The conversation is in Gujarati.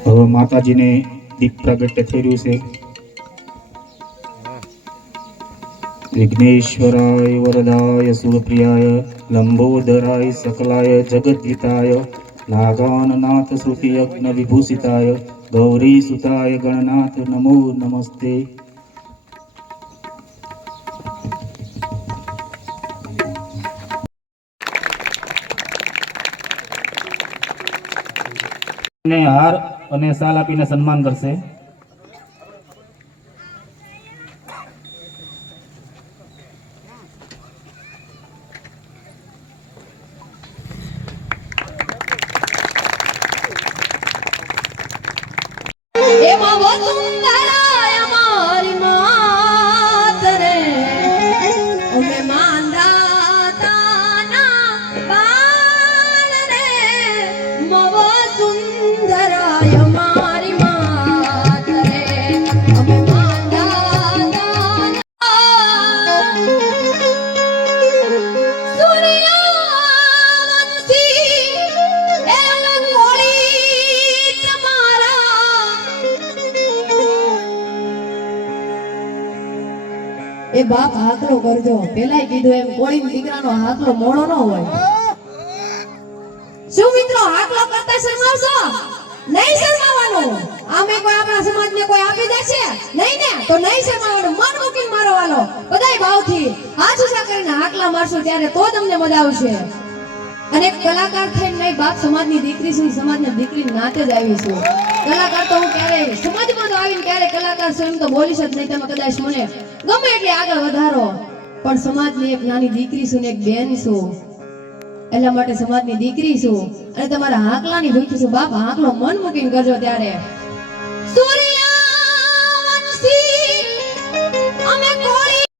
હવે માતાજીને દીપ પ્રાગટ્ય થઈ રહ્યું છે. વિઘ્નેશ્વરાય વરદાય સુરપ્રિયાય લંબોદરાય સકલાય જગદ્ગીતાય નાગાનનાથ શ્રુતિ યજ્ઞ વિભૂષિતાય ગૌરી સુતાય ગણનાથ નમો નમસ્તે. હાર અને શાલ આપીને સન્માન કરશે. એ બાપ હાકલો કરજો. પેલાય કીધું એમ કોળી દીકરાનો હાકલો મોડો ન હોય. શું મિત્રો હાકલો કરતા શરમાવશો? નહીં શરમાવાનું. આમે કોઈ આપણા સમાજને કોઈ આપી દેશે નહીં ને તો નહીં શરમાવાનું. મન મૂકીને મારો વાલો બધાય ભાવથી હાથ ઊંચા કરીને હાકલા મારશું ત્યારે તો તમને મજા આવશે. અને કલાકાર થઈને નહીં બાપ સમાજની દીકરી છું, સમાજની દીકરી નાતે જ આવી છું. કલાકાર તો હું ક્યારે સમાજમાં તો આવીને ક્યારે કલાકાર છું એમ તો બોલીશ જ નહીં. તમે કદાચ મને ગમે એટલે આગળ વધારો પણ સમાજની એક નાની દીકરી છું ને એક બેન છું. એટલા માટે સમાજની દીકરી છું અને તમારા હાકલાની ભૂખ છું બાપ. હાકલો મન મૂકીને કરજો ત્યારે